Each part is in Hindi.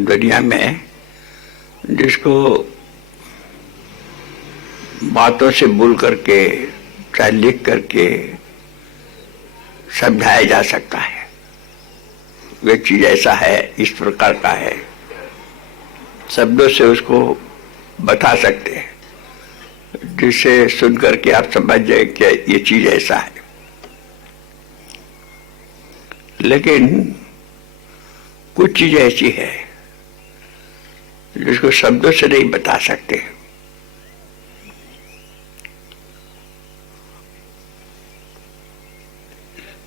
दुनिया में जिसको बातों से बोल करके चाहे लिख करके समझाया जा सकता है। वे चीज ऐसा है, इस प्रकार का है, शब्दों से उसको बता सकते हैं, जिसे सुन करके आप समझ जाए कि ये चीज ऐसा है। लेकिन कुछ चीज ऐसी है जिसको शब्दों से नहीं बता सकते।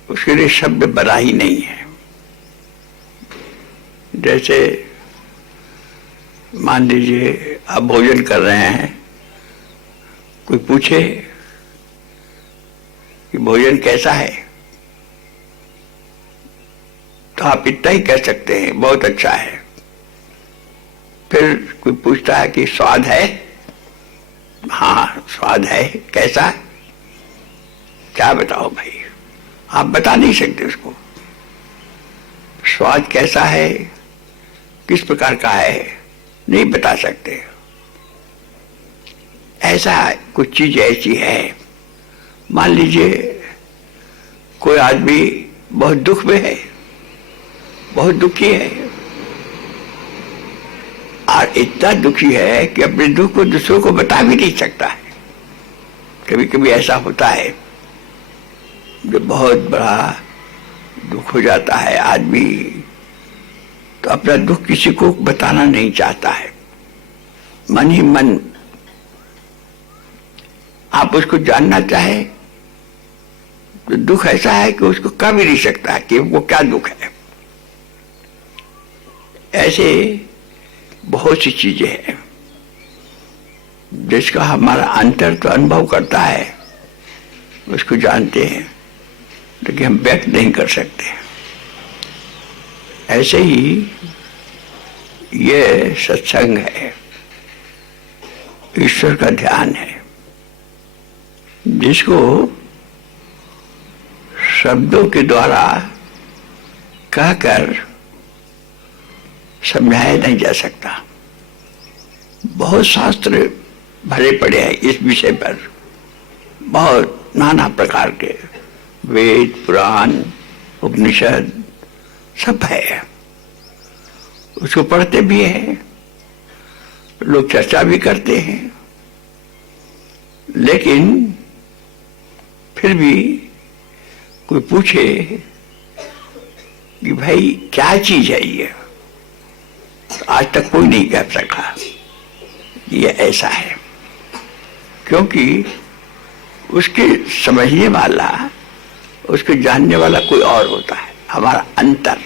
उसके लिए शब्द बना ही नहीं है। जैसे मान लीजिए आप भोजन कर रहे हैं, कोई पूछे कि भोजन कैसा है, तो आप इतना ही कह सकते हैं बहुत अच्छा है। फिर कोई पूछता है कि स्वाद है, हाँ स्वाद है, कैसा, क्या बताओ भाई, आप बता नहीं सकते उसको स्वाद कैसा है, किस प्रकार का है, नहीं बता सकते। ऐसा कुछ चीज ऐसी है, मान लीजिए कोई आदमी बहुत दुख में है, बहुत दुखी है, और इतना दुखी है कि अपने दुख को दूसरों को बता भी नहीं सकता है। कभी कभी ऐसा होता है जो बहुत बड़ा दुख हो जाता है आदमी, तो अपना दुख किसी को बताना नहीं चाहता है, मन ही मन आप उसको जानना चाहे तो दुख ऐसा है कि उसको कह भी नहीं सकता कि वो क्या दुख है। ऐसे बहुत सी चीजें हैं जिसका हमारा अंतर तो अनुभव करता है, उसको जानते हैं, लेकिन हम व्यक्त नहीं कर सकते। ऐसे ही ये सत्संग है, ईश्वर का ध्यान है, जिसको शब्दों के द्वारा कहकर समझाया नहीं जा सकता। बहुत शास्त्र भरे पड़े हैं इस विषय पर, बहुत नाना प्रकार के वेद, पुराण, उपनिषद सब है, उसको पढ़ते भी हैं, लोग चर्चा भी करते हैं। लेकिन फिर भी कोई पूछे कि भाई क्या चीज है ये, तो आज तक कोई नहीं कह सका ये ऐसा है, क्योंकि उसके समझने वाला, उसके जानने वाला कोई और होता है। हमारा अंतर,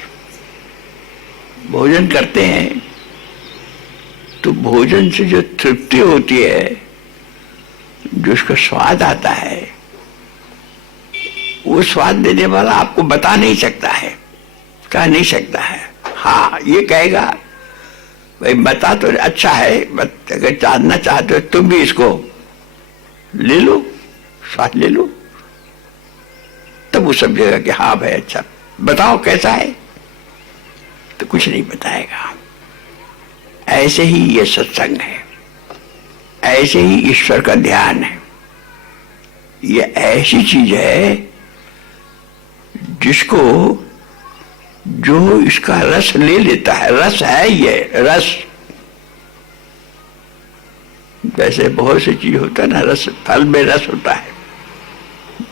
भोजन करते हैं तो भोजन से जो तृप्ति होती है, जो उसका स्वाद आता है, वो स्वाद देने वाला आपको बता नहीं सकता है, कह नहीं सकता है। हाँ ये कहेगा भाई बता तो अच्छा है, अगर जानना चाहते हो तुम भी इसको ले लो, स्वाद ले लो, तब वो समझेगा कि हाँ भाई अच्छा, बताओ कैसा है, तो कुछ नहीं बताएगा। ऐसे ही ये सत्संग है, ऐसे ही ईश्वर का ध्यान है। ये ऐसी चीज है जिसको जो इसका रस ले लेता है, रस है ये रस। जैसे बहुत सी चीज होता है ना, रस, फल में रस होता है,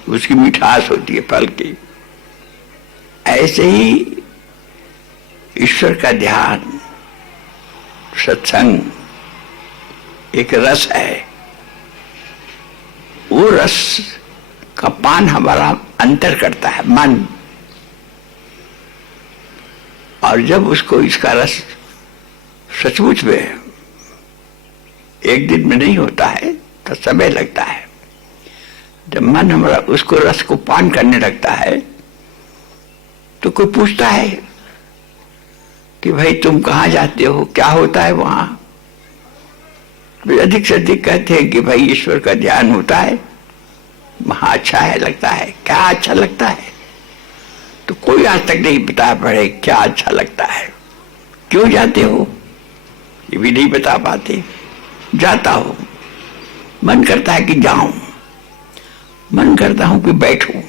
उसकी मिठास होती है फल की। ऐसे ही ईश्वर का ध्यान, सत्संग एक रस है। वो रस का पान हमारा अंतर करता है मन, और जब उसको इसका रस सचमुच में एक दिन में नहीं होता है तो समय लगता है। जब मन हमारा उसको रस को पान करने लगता है तो कोई पूछता है कि भाई तुम कहाँ जाते हो, क्या होता है वहां, तो अधिक से अधिक कहते हैं कि भाई ईश्वर का ध्यान होता है, वहां अच्छा है, लगता है। क्या अच्छा लगता है, तो कोई आज तक नहीं बता पड़े क्या अच्छा लगता है, क्यों जाते हो ये भी नहीं बता पाते। जाता हो, मन करता है कि जाऊं, मन करता हूं कि बैठूं,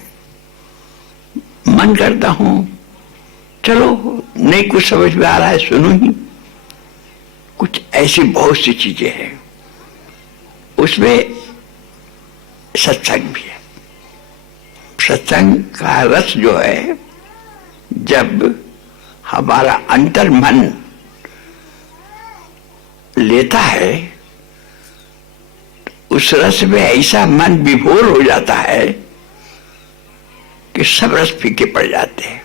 मन करता हूं चलो नहीं कुछ समझ में आ रहा है सुनो ही। कुछ ऐसी बहुत सी चीजें हैं, उसमें सत्संग भी है। सत्संग का रस जो है, जब हमारा अंतर मन लेता है, उस रस में ऐसा मन विभोर हो जाता है कि सब रस फीके पड़ जाते हैं।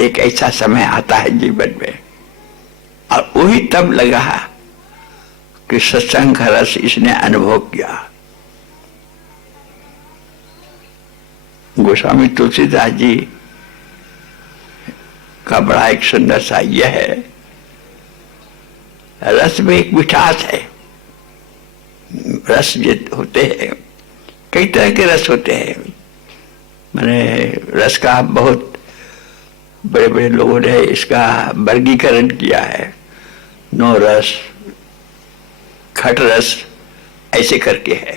एक ऐसा समय आता है जीवन में, और वही तब लगा कि सत्संग का रस इसने अनुभव किया। गोस्वामी तुलसीदास जी का बड़ा एक सुंदर सा यह है, रस में एक मिठास है। रस जो होते हैं, कई तरह के रस होते हैं। मैंने रस का बहुत बड़े बड़े लोगों ने इसका वर्गीकरण किया है। नौ रस, खट रस, ऐसे करके है।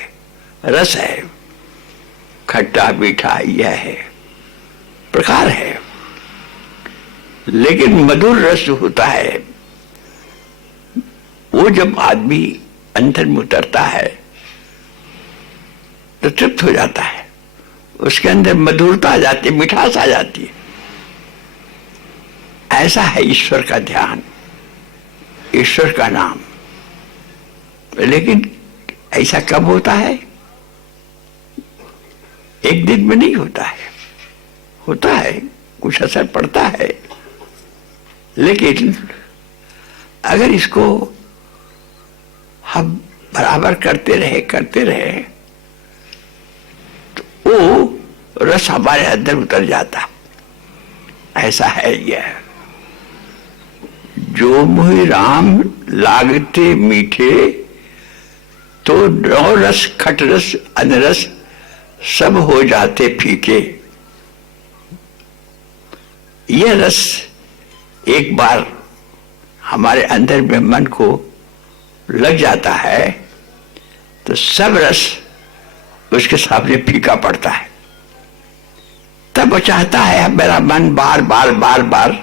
रस है, खट्टा मीठा, यह है, प्रकार है। लेकिन मधुर रस होता है, वो जब आदमी अंतर में उतरता है तो तृप्त हो जाता है। उसके अंदर मधुरता आ जाती है, मिठास आ जाती है। ऐसा है ईश्वर का ध्यान, ईश्वर का नाम। लेकिन ऐसा कब होता है? एक दिन में नहीं होता है, होता है, कुछ असर पड़ता है। लेकिन अगर इसको हम बराबर करते रहे तो वो रस हमारे अंदर उतर जाता। ऐसा है यह, जो मुहि राम लागते मीठे, तो नौ रस खट रस अनरस सब हो जाते फीके। यह रस एक बार हमारे अंदर में मन को लग जाता है तो सब रस उसके सामने फीका पड़ता है। तब वो चाहता है मेरा मन बार बार बार बार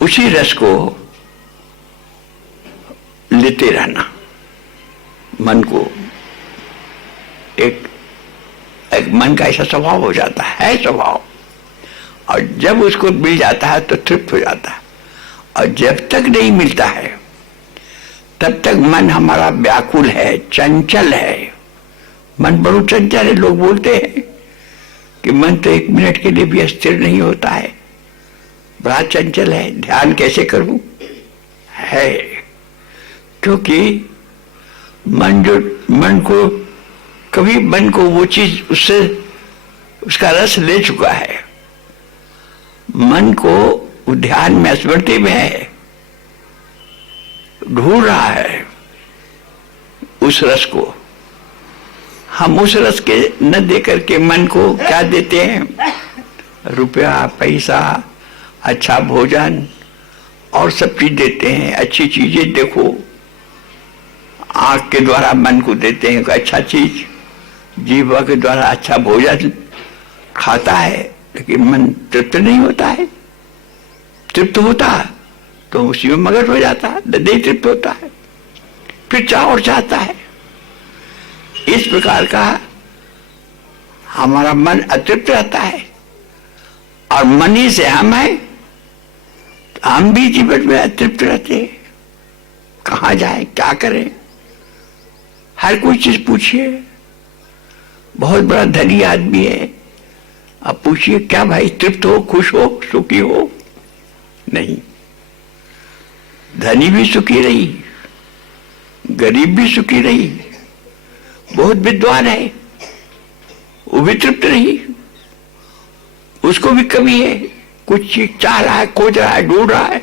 उसी रस को लेते रहना। मन को एक मन का ऐसा स्वभाव हो जाता है स्वभाव, और जब उसको मिल जाता है तो तृप्त हो जाता है। और जब तक नहीं मिलता है तब तक मन हमारा व्याकुल है, चंचल है। मन बहुत चंचल है। लोग बोलते हैं कि मन तो एक मिनट के लिए भी स्थिर नहीं होता है, बड़ा चंचल है, ध्यान कैसे करूं? है क्योंकि मन को कभी मन को वो चीज उससे उसका रस ले चुका है। मन को ध्यान में, स्मृति में है, ढूंढ रहा है उस रस को। हम उस रस के न देकर के मन को क्या देते हैं? रुपया, पैसा, अच्छा भोजन और सब चीज देते हैं। अच्छी चीजें देखो, आंख के द्वारा मन को देते हैं अच्छा चीज, जीवा के द्वारा अच्छा भोजन खाता है, लेकिन मन तृप्त नहीं होता है। तृप्त होता तो उसी में मगन हो जाता, नहीं तृप्त होता है, फिर चाह और चाहता है। इस प्रकार का हमारा मन अतृप्त रहता है, और मन ही से हम है, हम भी जीवन में अतृप्त रहते हैं। कहाँ जाए, क्या करें? हर कोई चीज पूछिए, बहुत बड़ा धनी आदमी है, अब पूछिए क्या भाई तृप्त हो, खुश हो, सुखी हो? नहीं। धनी भी सुखी नहीं, गरीब भी सुखी नहीं, बहुत विद्वान है, वो भी तृप्त नहीं, उसको भी कमी है, कुछ चीज चाह रहा है, खोज रहा है, ढूंढ रहा है,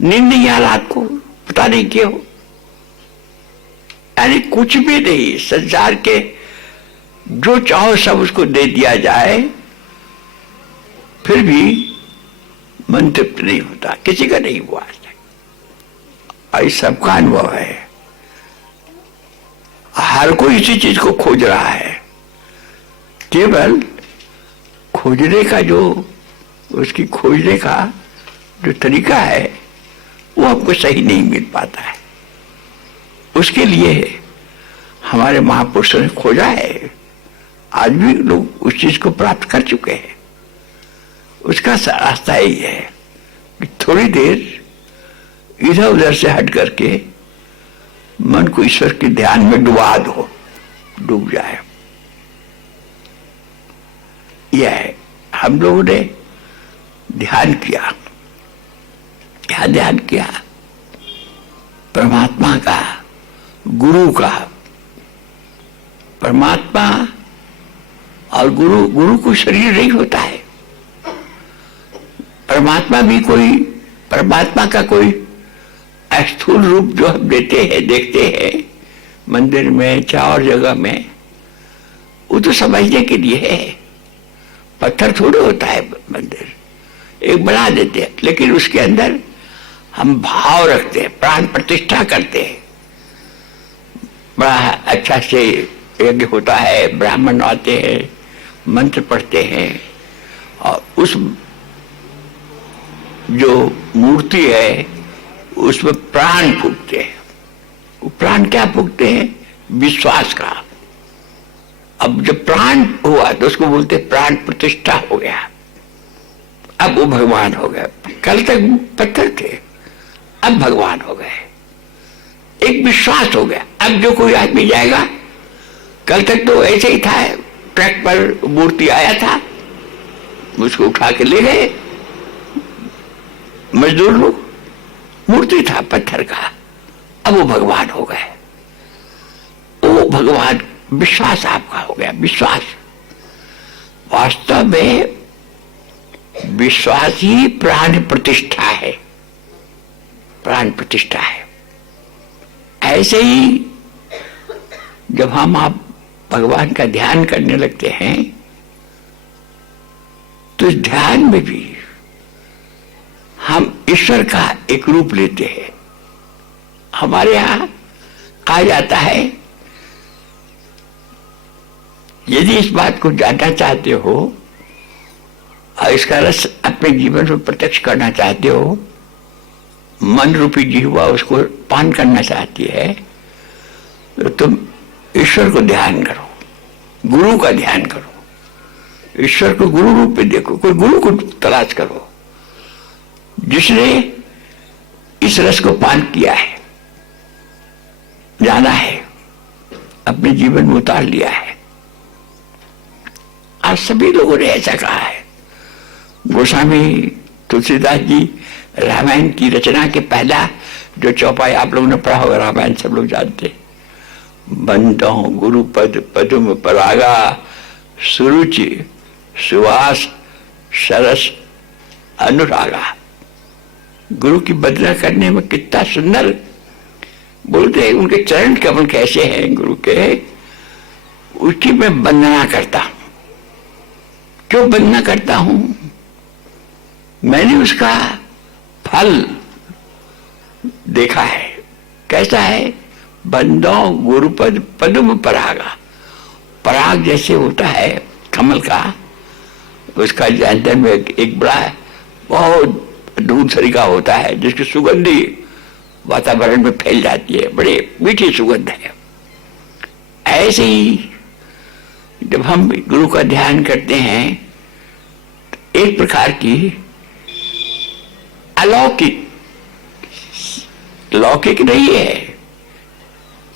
नींद नहीं आ रात को, पता नहीं क्यों। यानी कुछ भी नहीं, संसार के जो चाहो सब उसको दे दिया जाए, फिर भी मन तृप्त नहीं होता, किसी का नहीं हुआ आज तक। और सबका अनुभव है, हर कोई इसी चीज को खोज रहा है, केवल खोजने का जो उसकी खोजने का जो तरीका है वो हमको सही नहीं मिल पाता है। उसके लिए हमारे महापुरुषों ने खोजा है, आज भी लोग उस चीज को प्राप्त कर चुके हैं। उसका रास्ता यही है कि थोड़ी देर इधर उधर से हट करके मन को ईश्वर के ध्यान में डुबा दो, डूब जाए। यह है, हम लोगों ने ध्यान किया, क्या ध्यान किया? परमात्मा का, गुरु का। परमात्मा और गुरु, गुरु को शरीर नहीं होता है। परमात्मा भी कोई, परमात्मा का कोई स्थूल रूप जो हम देते हैं, देखते हैं मंदिर में चाहे और जगह में, वो तो समझने के लिए है। पत्थर थोड़े होता है मंदिर, एक बना देते हैं, लेकिन उसके अंदर हम भाव रखते हैं, प्राण प्रतिष्ठा करते हैं। बड़ा अच्छा से यज्ञ होता है, ब्राह्मण आते हैं, मंत्र पढ़ते हैं, और उस जो मूर्ति है उसमें प्राण फूकते हैं। वो प्राण क्या फूकते हैं? विश्वास का। अब जब प्राण हुआ तो उसको बोलते प्राण प्रतिष्ठा हो गया, अब वो भगवान हो गया। कल तक पत्थर थे, अब भगवान हो गए। एक विश्वास हो गया। अब जो कोई आदमी जाएगा, कल तक तो ऐसे ही था, ट्रक पर मूर्ति आया था, उसको उठा के ले गए मजदूर लोग, मूर्ति था पत्थर का, अब वो भगवान हो गए। वो भगवान, विश्वास आपका हो गया। विश्वास, वास्तव में विश्वास ही प्राण प्रतिष्ठा है, प्राण प्रतिष्ठा है। ऐसे ही जब आप भगवान का ध्यान करने लगते हैं तो इस ध्यान में भी हम ईश्वर का एक रूप लेते हैं। हमारे यहां कहा जाता है, यदि इस बात को जानना चाहते हो और इसका रस अपने जीवन में प्रत्यक्ष करना चाहते हो, मन रूपी जिह्वा उसको पान करना चाहती है, तो तुम ईश्वर को ध्यान करो, गुरु का ध्यान करो, ईश्वर को गुरु रूप में देखो। कोई गुरु को तलाश करो जिसने इस रस को पान किया है, जाना है, अपने जीवन में उतार लिया है। आज सभी लोगों ने ऐसा कहा है। गोस्वामी तुलसीदास जी रामायण की रचना के पहला जो चौपाई आप लोगों ने पढ़ा होगा, रामायण सब लोग जानते, बंदो गुरु पद पदुम परागा सुरुचि सुवास सरस अनुरागा। गुरु की वंदना करने में कितना सुंदर बोलते हैं, उनके चरण कमल कैसे हैं गुरु के, उसकी मैं वंदना करता हूं। क्यों वंदना करता हूं? मैंने उसका फल देखा है। कैसा है? बंदो गुरुपद पदुम परागा। पराग जैसे होता है कमल का, उसका अंदर में एक बड़ा बहुत दूध सरीका होता है जिसकी सुगंधी वातावरण में फैल जाती है, बड़े मीठी सुगंध है। ऐसे ही जब हम गुरु का ध्यान करते हैं, एक प्रकार की अलौकिक, लौकिक नहीं है,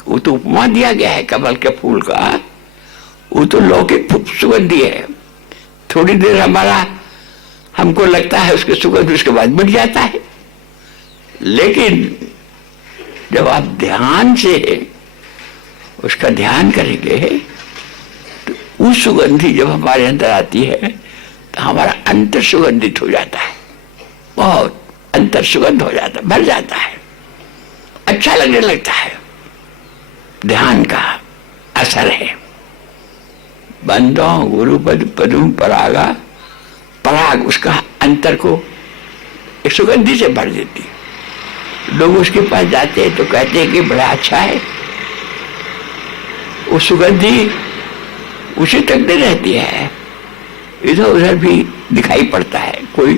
वो तो उपमा दिया गया है कमल के फूल का, वो तो लौकिक सुगंधी है। थोड़ी देर हमको लगता है उसके सुगंध, उसके बाद मिट जाता है। लेकिन जब आप ध्यान से उसका ध्यान करेंगे तो वो सुगंधी जब हमारे अंदर आती है तो हमारा अंतर सुगंधित हो जाता है, बहुत अंतर सुगंध हो जाता है, भर जाता है, अच्छा लगने लगता है। ध्यान का असर है। बंदो गुरुपद पदुम परागा, पराग उसका अंतर को सुगंधि से भर देती है। लोग उसके पास जाते हैं तो कहते हैं कि बड़ा अच्छा है। वो सुगंधि उसी तक नहीं रहती है, इधर उधर भी दिखाई पड़ता है। कोई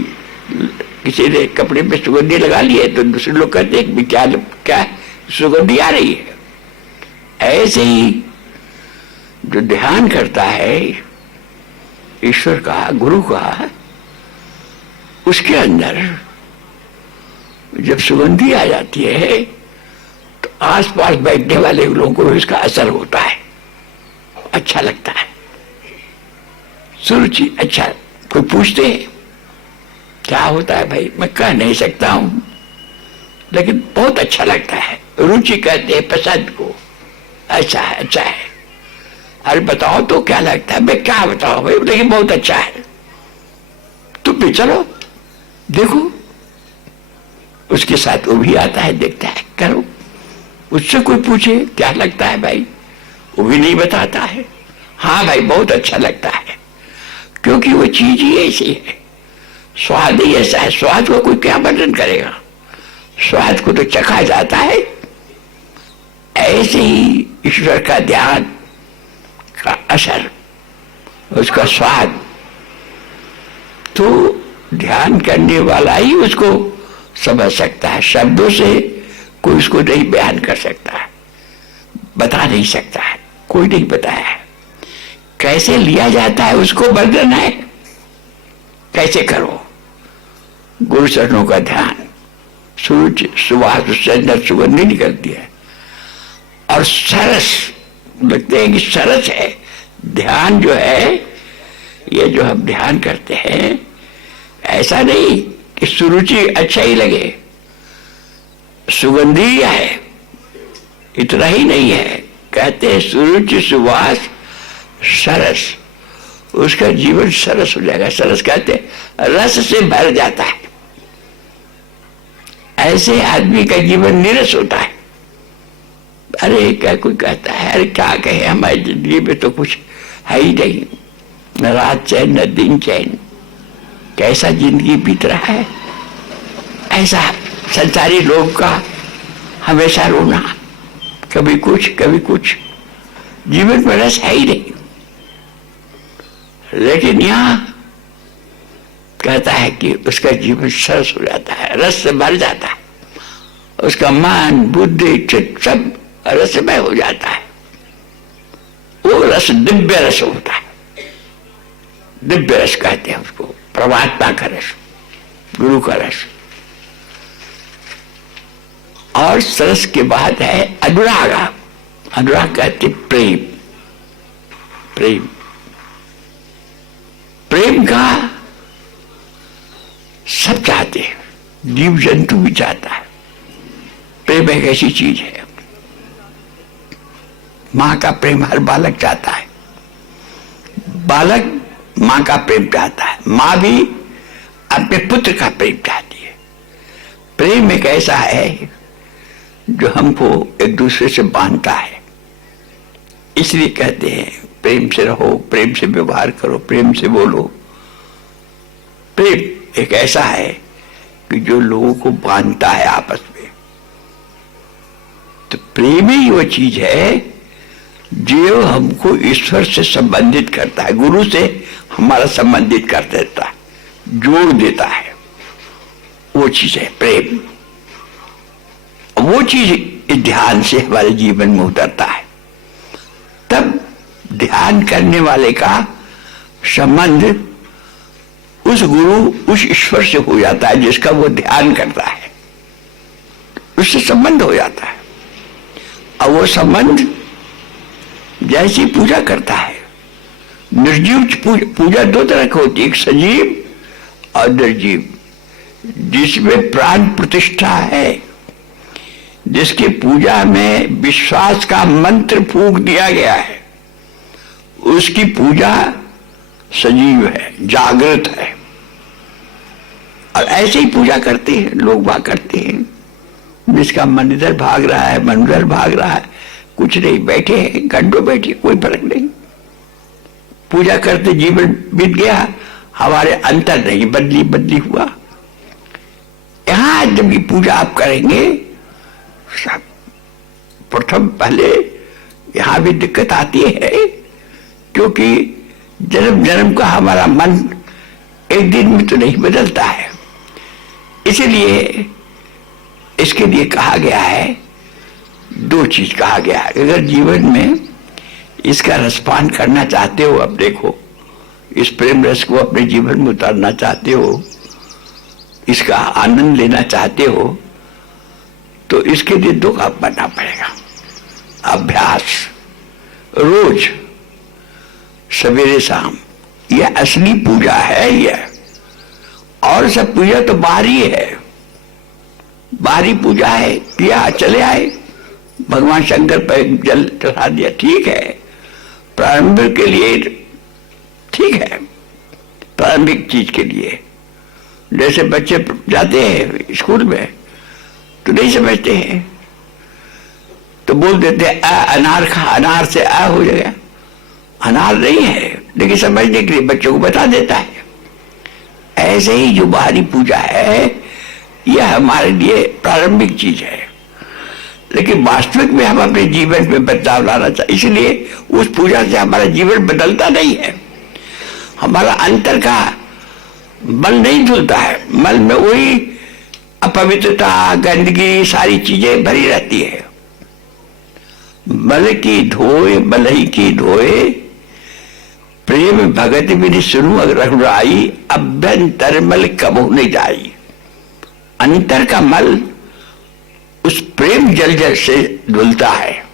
किसी ने कपड़े पे सुगंधी लगा ली है तो दूसरे लोग कहते हैं कि क्या क्या सुगंधी आ रही है। ऐसे ही जो ध्यान करता है ईश्वर का, गुरु का, उसके अंदर जब सुगंधी आ जाती है तो आसपास बैठने वाले लोगों को इसका असर होता है, अच्छा लगता है, सुरुचि। अच्छा, कोई पूछते हैं क्या होता है भाई, मैं कह नहीं सकता हूं, लेकिन बहुत अच्छा लगता है। रुचि कहते हैं पसंद को, अच्छा है, अच्छा है। अरे बताओ तो क्या लगता है, मैं क्या बताऊं भाई, लेकिन बहुत अच्छा है। तुम भी चलो देखो। उसके साथ वो भी आता है, देखता है, करो। उससे कोई पूछे क्या लगता है भाई, वो भी नहीं बताता है। हाँ भाई बहुत अच्छा लगता है, क्योंकि वो चीज ही ऐसी है, स्वाद ही ऐसा है। स्वाद को कोई क्या वर्णन करेगा, स्वाद को तो चखा जाता है। ऐसे ही ईश्वर का ध्यान का असर, उसका स्वाद, तो ध्यान करने वाला ही उसको समझ सकता है। शब्दों से कोई उसको नहीं बयान कर सकता है, बता नहीं सकता है, कोई नहीं बताया है। कैसे लिया जाता है उसको वर्णन है, कैसे करो। गुरु चरणों का ध्यान, सूर्य सुवास उससे अंदर सुगंधी निकलती है और सरस लगते हैं कि सरस है। ध्यान जो है, ये जो हम ध्यान करते हैं, ऐसा नहीं कि सुरुचि अच्छा ही लगे, सुगंधी है, इतना ही नहीं है। कहते हैं सुरुचि सुवास सरस, उसका जीवन सरस हो जाएगा। सरस कहते हैं रस से भर जाता है। ऐसे आदमी का जीवन निरस होता है। अरे क्या कोई कहता है, अरे क्या कहे, हमारी जिंदगी में तो कुछ है ही नहीं, न रात चैन न दिन चैन, कैसा जिंदगी बीत रहा है। ऐसा संसारी लोग का हमेशा रोना, कभी कुछ कभी कुछ, जीवन में रस है ही नहीं। लेकिन यहां कहता है कि उसका जीवन सरस हो जाता है, रस से भर जाता है, उसका मन बुद्धि चित्त सब रसमय हो जाता है। वो रस दिव्य रस होता है, दिव्य रस कहते हैं उसको, परमात्मा का रस, गुरु का रस। और सरस के बाद है अनुराग। अनुराग कहते प्रेम। प्रेम, प्रेम का सब चाहते हैं, जीव जंतु भी चाहता है। प्रेम एक ऐसी चीज है, मां का प्रेम हर बालक चाहता है। बालक मां का प्रेम चाहता है, मां भी अपने पुत्र का प्रेम चाहती है। प्रेम एक ऐसा है जो हमको एक दूसरे से बांधता है। इसलिए कहते हैं प्रेम से रहो, प्रेम से व्यवहार करो, प्रेम से बोलो। प्रेम एक ऐसा है कि जो लोगों को बांधता है आपस में। तो प्रेम ही वो चीज है जो हमको ईश्वर से संबंधित करता है, गुरु से हमारा संबंधित कर देता है, जोड़ देता है। वो चीज है प्रेम। वो चीज ध्यान से हमारे जीवन में उतरता है, तब ध्यान करने वाले का संबंध उस गुरु, उस ईश्वर से हो जाता है जिसका वो ध्यान करता है, उससे संबंध हो जाता है। और वो संबंध जैसी पूजा करता है, निर्जीव पूजा दो तरह की होती है, एक सजीव और निर्जीव। जिसमें प्राण प्रतिष्ठा है, जिसकी पूजा में विश्वास का मंत्र फूंक दिया गया है, उसकी पूजा सजीव है, जागृत है। और ऐसे ही पूजा करते हैं लोग, वहां करते हैं। जिसका मन इधर भाग रहा है, मन उधर भाग रहा है, कुछ नहीं, बैठे हैं, घंटों बैठे, कोई फर्क नहीं। पूजा करते जीवन बीत गया, हमारे अंतर नहीं बदली हुआ। जब ये पूजा आप करेंगे, सब प्रथम पहले यहां भी दिक्कत आती है, क्योंकि जन्म जन्म का हमारा मन एक दिन में तो नहीं बदलता है। इसलिए इसके लिए कहा गया है, दो चीज कहा गया है। अगर जीवन में इसका रसपान करना चाहते हो, अब देखो इस प्रेम रस को अपने जीवन में उतारना चाहते हो, इसका आनंद लेना चाहते हो, तो इसके लिए दो काम करना पड़ेगा। अभ्यास, रोज सवेरे शाम, यह असली पूजा है। यह और सब पूजा तो बाहरी है, बाहरी पूजा है। किया, चले आए, भगवान शंकर पर जल चढ़ा दिया, ठीक है, प्रारंभिक के लिए ठीक है, प्रारंभिक चीज के लिए। जैसे बच्चे जाते हैं स्कूल में तो नहीं समझते हैं, तो बोल देते हैं अनार खा, अनार से आ हो जाएगा। अनार नहीं है, लेकिन समझने के लिए बच्चों को बता देता है। ऐसे ही जो बाहरी पूजा है, यह हमारे लिए प्रारंभिक चीज है, लेकिन वास्तविक में हम अपने जीवन में बदलाव लाना चाहिए। इसलिए उस पूजा से हमारा जीवन बदलता नहीं है, हमारा अंतर का मन नहीं धुलता है। मन में वही अपवित्रता, गंदगी, सारी चीजें भरी रहती है। मल की धोए मलही की धोए, प्रेम भगत बिन सुनु रघुराई, अभ्यंतर मल कबहु नहीं जाई। अंतर का मल उस प्रेम जल जल से धुलता है।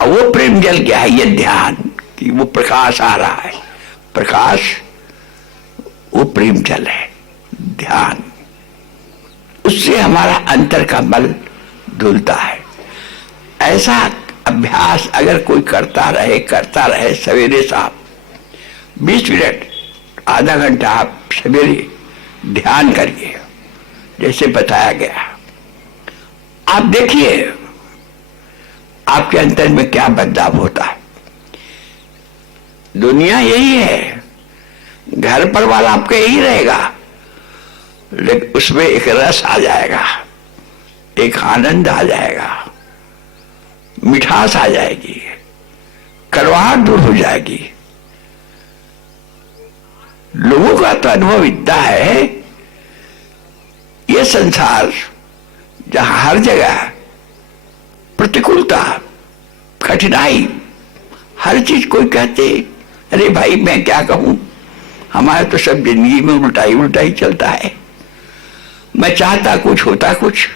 और वो प्रेम जल क्या है? ये ध्यान, कि वो प्रकाश आ रहा है, प्रकाश वो प्रेम जल है, ध्यान, उससे हमारा अंतर का मल धुलता है। ऐसा अभ्यास अगर कोई करता रहे सवेरे शाम 20 मिनट, आधा घंटा आप सवेरे ध्यान करिए, जैसे बताया गया। आप देखिए आपके अंतर में क्या बदलाव होता है। दुनिया यही है, घर परिवार आपका यही रहेगा, लेकिन उसमें एक रस आ जाएगा, एक आनंद आ जाएगा, मिठास आ जाएगी, कड़वाहट दूर हो जाएगी। लोगों का तो अनुभव इतना है, ये संसार जहां हर जगह प्रतिकूलता, कठिनाई, हर चीज, कोई कहते अरे भाई मैं क्या कहूं, हमारा तो सब जिंदगी में उल्टा ही चलता है। मैं चाहता कुछ, होता कुछ,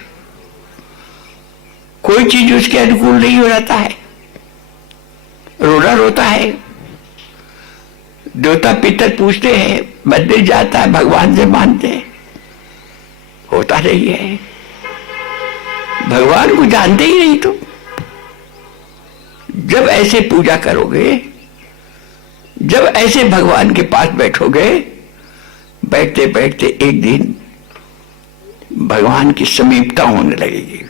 कोई चीज उसके अनुकूल नहीं हो जाता है, रोना रोता है। देवता पितर पूछते हैं, मंदिर जाता है, भगवान से मानते हैं, होता नहीं है। भगवान को जानते ही नहीं। तो जब ऐसे पूजा करोगे, जब ऐसे भगवान के पास बैठोगे, बैठते बैठते एक दिन भगवान की समीपता होने लगेगी।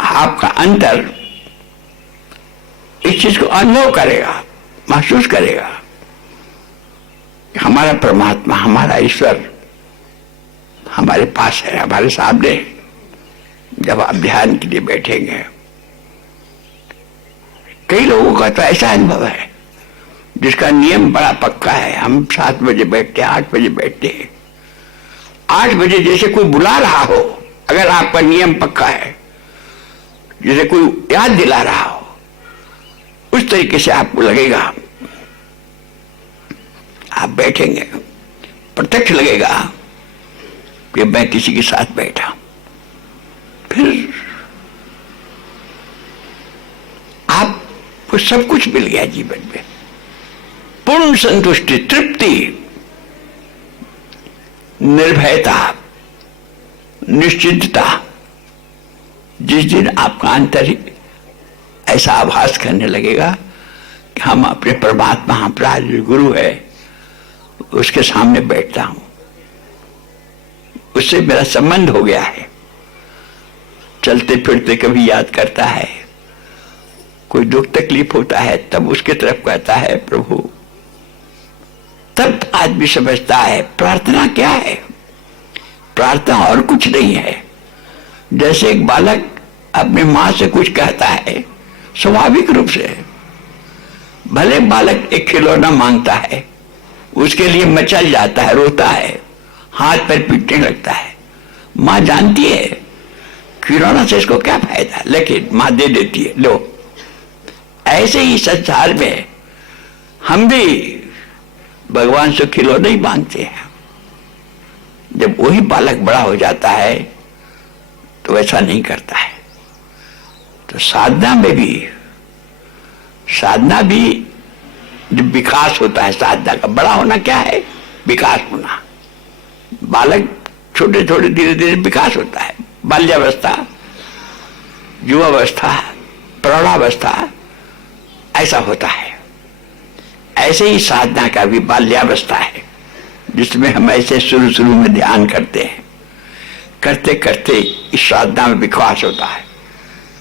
आपका अंतर इस चीज को अनुभव करेगा, महसूस करेगा। हमारा परमात्मा, हमारा ईश्वर हमारे पास है, हमारे सामने। जब आप ध्यान के लिए बैठेंगे, कई लोगों का तो ऐसा अनुभव है जिसका नियम बड़ा पक्का है। हम 7 बजे बैठते हैं, 8 बजे बैठते हैं। 8 बजे जैसे कोई बुला रहा हो, अगर आपका नियम पक्का है, जैसे कोई याद दिला रहा हो, उस तरीके से आपको लगेगा। आप बैठेंगे, प्रत्यक्ष लगेगा कि मैं किसी के साथ बैठा। फिर आपको सब कुछ मिल गया जीवन में, पूर्ण संतुष्टि, तृप्ति, निर्भयता, निश्चिंतता। जिस दिन आपका अंतर ऐसा आभास करने लगेगा कि हम अपने परमात्मा, हमारा जो गुरु है, उसके सामने बैठता हूं, उससे मेरा संबंध हो गया है। चलते फिरते कभी याद करता है, कोई दुख तकलीफ होता है तब उसके तरफ कहता है प्रभु। तब आदमी समझता है प्रार्थना क्या है। प्रार्थना और कुछ नहीं है। जैसे एक बालक अपनी मां से कुछ कहता है, स्वाभाविक रूप से भले बालक एक खिलौना मांगता है, उसके लिए मचल जाता है, रोता है, हाथ पैर पीटने लगता है। मां जानती है खिलौना से इसको क्या फायदा, लेकिन मां दे देती है, लो। ऐसे ही संसार में हम भी भगवान से खिलौने ही मांगते हैं। जब वही बालक बड़ा हो जाता है तो ऐसा नहीं करता है। तो साधना भी जब विकास होता है, साधना का बड़ा होना क्या है, विकास होना। बालक छोटे छोटे धीरे धीरे विकास होता है। बाल्यावस्था, युवावस्था, प्रौढ़ावस्था, ऐसा होता है। ऐसे ही साधना का भी बाल्यावस्था है, जिसमें हम ऐसे शुरू में ध्यान करते हैं, करते करते इस साधना में विकास होता है।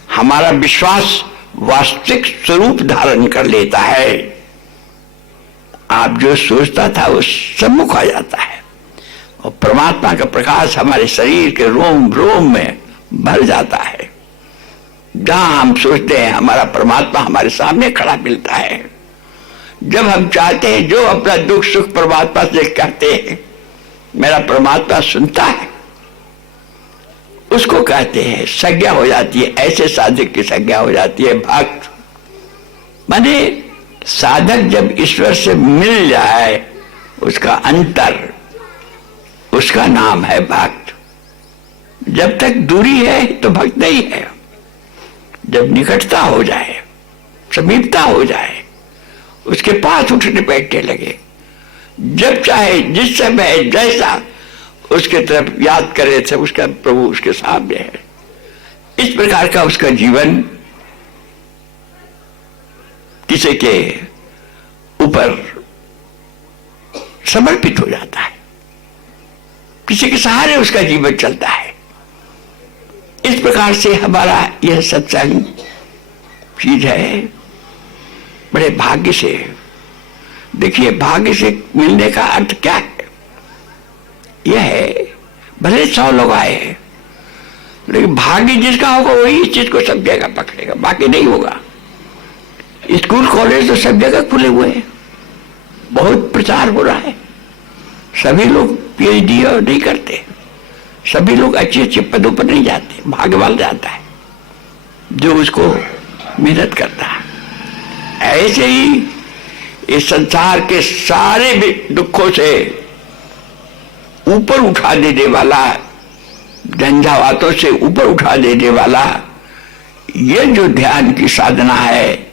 हमारा विश्वास वास्तविक स्वरूप धारण कर लेता है। आप जो सोचता था वो सम्मुख आ जाता है, और परमात्मा का प्रकाश हमारे शरीर के रोम रोम में भर जाता है। जहां हम सोचते हैं हमारा परमात्मा हमारे सामने खड़ा मिलता है। जब हम चाहते हैं, जो अपना दुख सुख परमात्मा से कहते हैं, मेरा परमात्मा सुनता है, उसको कहते हैं संज्ञा हो जाती है। ऐसे साधक की संज्ञा हो जाती है भक्त। माने साधक जब ईश्वर से मिल जाए, उसका अंतर, उसका नाम है भक्त। जब तक दूरी है तो भक्त नहीं है। जब निकटता हो जाए, समीपता हो जाए, उसके पास उठने बैठने लगे, जब चाहे जिस समय जैसा उसके तरफ याद करे थे, उसका प्रभु उसके सामने है। इस प्रकार का उसका जीवन किसी के ऊपर समर्पित हो जाता है, किसी के सहारे उसका जीवन चलता है। इस प्रकार से हमारा यह सत्संग चीज है, बड़े भाग्य से। देखिए, भाग्य से मिलने का अर्थ क्या है? यह है, भले 100 लोग आए हैं, लेकिन भाग्य जिसका होगा वही इस चीज को समझेगा, पकड़ेगा, बाकी नहीं होगा। स्कूल कॉलेज तो सब जगह खुले हुए हैं, बहुत प्रचार हो रहा है। सभी लोग पीएचडी और नहीं करते, सभी लोग अच्छे अच्छे पदों पर नहीं जाते, भाग्यवान जाता है जो उसको मेहनत करता है। ऐसे ही इस संसार के सारे दुखों से ऊपर उठा देने वाला, झंझावातों से ऊपर उठा देने वाला, ये जो ध्यान की साधना है,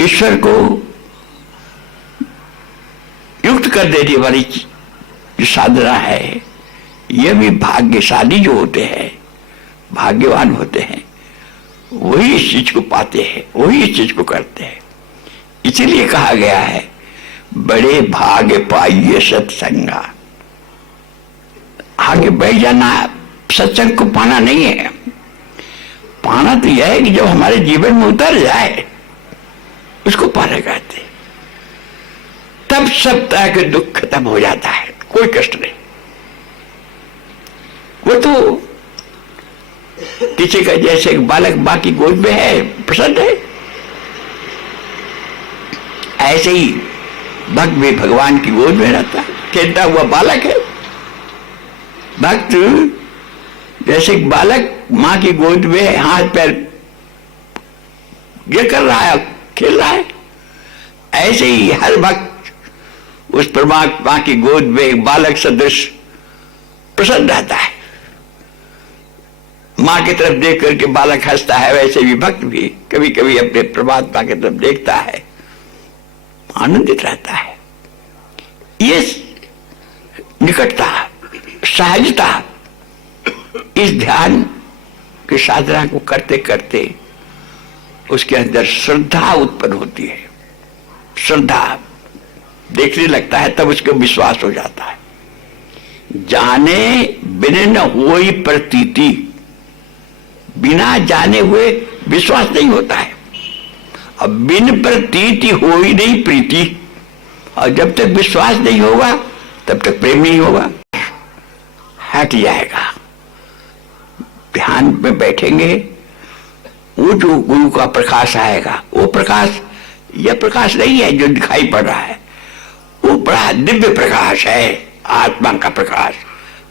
ईश्वर को युक्त कर देने वाली जो साधना है, ये भी भाग्यशाली जो होते हैं, भाग्यवान होते हैं, वही इस चीज को पाते हैं, वही इस चीज को करते हैं। इसीलिए कहा गया है, बड़े भाग्य पाइए सत्संगा। आगे बढ़ जाना सत्संग को पाना नहीं है। पाना तो यह है कि जो हमारे जीवन में उतर जाए, उसको पाना कहते हैं। तब सब तरह के दुख खत्म हो जाता है, कोई कष्ट नहीं। वो तो किसी का जैसे एक बालक मां की गोद में है, प्रसन्न है, ऐसे ही भक्त भी भगवान की गोद में रहता है, खेलता हुआ बालक है। भक्त जैसे बालक मां की गोद में हाथ पैर ये कर रहा है, खेल रहा है, ऐसे ही हर भक्त उस परमात्मा की गोद में एक बालक सदृश प्रसन्न रहता है। मां की तरफ देख करके बालक हंसता है, वैसे भी भक्त भी कभी कभी अपने परमात्मा की तरफ देखता है, आनंदित रहता है। ये निकटता, सहजता, इस ध्यान की साधना को करते करते उसके अंदर श्रद्धा उत्पन्न होती है। श्रद्धा देखने लगता है, तब उसको विश्वास हो जाता है। जाने बिना न होई प्रतीति, बिना जाने हुए विश्वास नहीं होता है। अब बिन प्रतीति हो ही नहीं प्रीति, और जब तक विश्वास नहीं होगा तब तक प्रेम नहीं होगा। है हट जाएगा। ध्यान में बैठेंगे, वो जो गुरु का प्रकाश आएगा, वो प्रकाश यह प्रकाश नहीं है जो दिखाई पड़ रहा है, वो बड़ा दिव्य प्रकाश है, आत्मा का प्रकाश,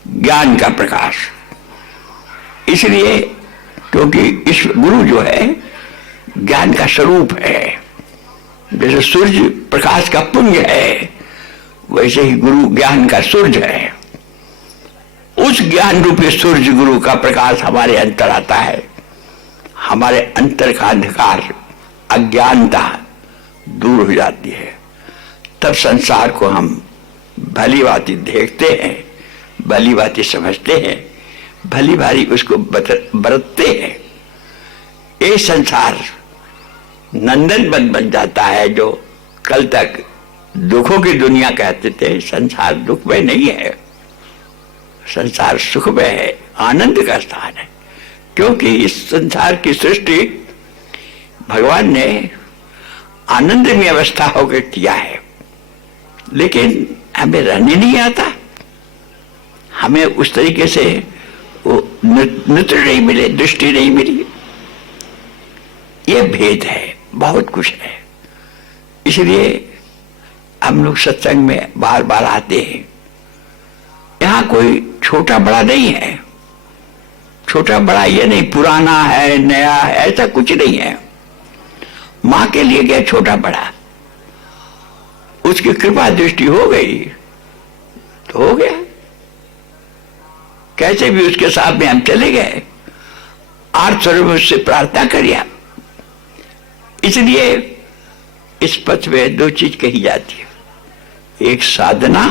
ज्ञान का प्रकाश। इसलिए क्योंकि इस गुरु जो है ज्ञान का स्वरूप है। जैसे सूर्य प्रकाश का पुंज है, वैसे ही गुरु ज्ञान का सूर्य है। उस ज्ञान रूपी सूर्य गुरु का प्रकाश हमारे अंतर आता है, हमारे अंतर का अंधकार, अज्ञानता दूर हो जाती है। तब संसार को हम भली भांति देखते हैं, भली भांति समझते हैं, भली भांति उसको बरतते हैं। ये संसार नंदन वन बन जाता है। जो कल तक दुखों की दुनिया कहते थे, संसार दुख में नहीं है, संसार सुख में है, आनंद का स्थान है। क्योंकि इस संसार की सृष्टि भगवान ने आनंद में अवस्था होकर किया है, लेकिन हमें रहने नहीं आता, हमें उस तरीके से वो नेत्र नहीं मिले, दृष्टि नहीं मिली। ये भेद है, बहुत कुछ है। इसलिए हम लोग सत्संग में बार बार आते हैं। यहाँ कोई छोटा बड़ा नहीं है, छोटा बड़ा ये नहीं, पुराना है नया है, ऐसा कुछ नहीं है। मां के लिए क्या छोटा बड़ा, उसकी कृपा दृष्टि हो गई तो हो गया। कैसे भी उसके साथ में हम चले गए, आर्थ स्वरूप उससे प्रार्थना करिए। इसलिए इस पथ में दो चीज कही जाती है, एक साधना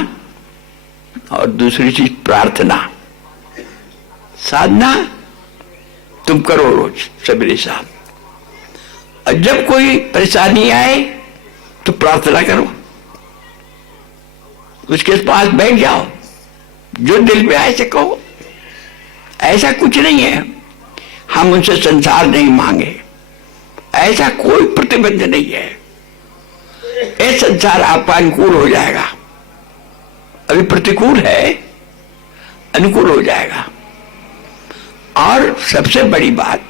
और दूसरी चीज प्रार्थना। साधना तुम करो रोज सवेरे शाम, और जब कोई परेशानी आए तो प्रार्थना करो, उसके पास बैठ जाओ, जो दिल में आए से कहो। ऐसा कुछ नहीं है हम उनसे संसार नहीं मांगे, ऐसा कोई प्रतिबंध नहीं है। ये संसार आपका अनुकूल हो जाएगा, अभी प्रतिकूल है, अनुकूल हो जाएगा। और सबसे बड़ी बात,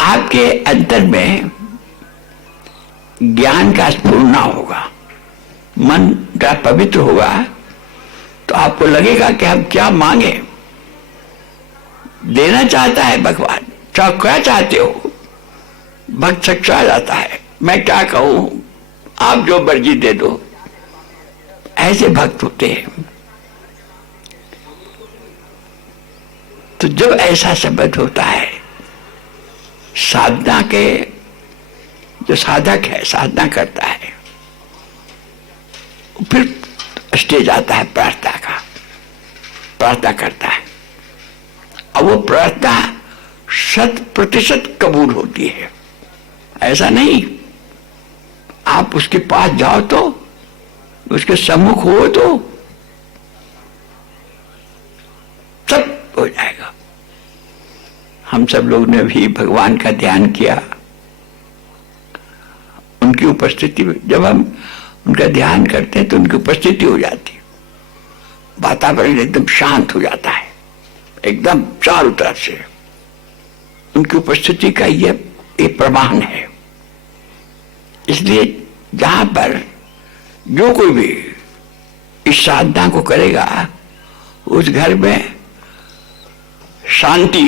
आपके अंतर में ज्ञान का स्फुरना होगा, मन का पवित्र होगा, तो आपको लगेगा कि हम क्या मांगे। देना चाहता है भगवान, क्या चाहते हो, भक्त सच्चा जाता है, मैं क्या कहूं, आप जो मर्जी दे दो, ऐसे भक्त होते हैं। तो जब ऐसा संबंध होता है, साधना के जो साधक है, साधना करता है, फिर स्टेज आता है प्रार्थना का, प्रार्थना करता है। अब वो प्रार्थना 100% कबूल होती है। ऐसा नहीं आप उसके पास जाओ तो, उसके सम्मुख हो तो सब हो जाएगा। हम सब लोग ने भी भगवान का ध्यान किया, उनकी उपस्थिति में जब हम उनका ध्यान करते हैं तो उनकी उपस्थिति हो जाती है, वातावरण एकदम शांत हो जाता है, एकदम चारों तरफ से उनकी उपस्थिति का ये प्रमाण है। इसलिए जहां पर जो कोई भी इस साधना को करेगा, उस घर में शांति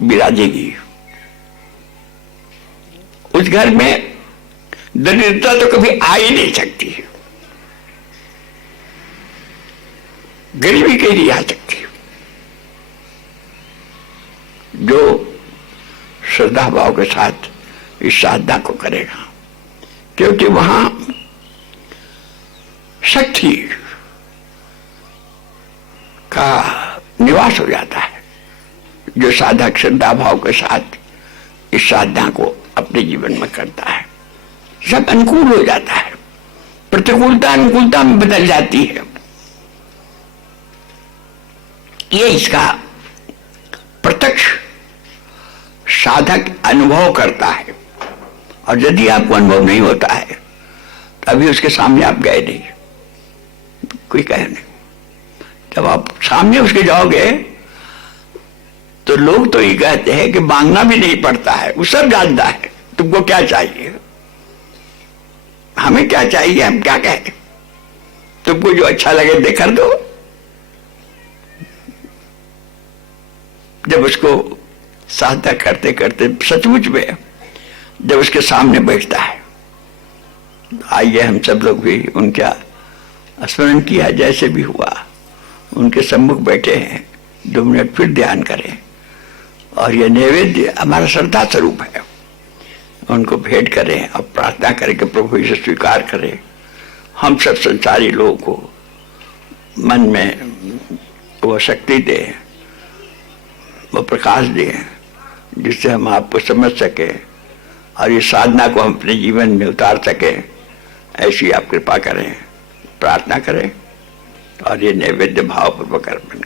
विराजेगी, उस घर में दरिद्रता तो कभी आ ही नहीं सकती, गरीबी कहीं नहीं आ सकती। जो श्रद्धा भाव के साथ इस साधना को करेगा, क्योंकि वहां शक्ति का निवास हो जाता है। जो साधक श्रद्धा भाव के साथ इस साधना को अपने जीवन में करता है, सब अनुकूल हो जाता है, प्रतिकूलता अनुकूलता में बदल जाती है। ये इसका प्रत्यक्ष साधक अनुभव करता है। और यदि आपको अनुभव नहीं होता है तो अभी उसके सामने आप गए नहीं, कोई कहे नहीं। जब आप सामने उसके जाओगे तो लोग तो ये कहते हैं कि मांगना भी नहीं पड़ता है, वो सब जानता है। तुमको क्या चाहिए? हमें क्या चाहिए, हम क्या कहें? तुमको जो अच्छा लगे दे कर दो। जब उसको साधना करते करते सचमुच में जब उसके सामने बैठता है, आइए हम सब लोग भी उनका स्मरण किया, जैसे भी हुआ उनके सम्मुख बैठे हैं, 2 मिनट फिर ध्यान करें और ये नैवेद्य हमारा श्रद्धा स्वरूप है, उनको भेंट करें और प्रार्थना करें कि प्रभु इसे स्वीकार करें। हम सब संसारी लोगों को मन में वो शक्ति दे, वो प्रकाश दे, जिससे हम आपको समझ सके और ये साधना को हम अपने जीवन में उतार सके। ऐसी आप कृपा करें, प्रार्थना करें और ये नैवेद्य भावपूर्वक अर्पण करें।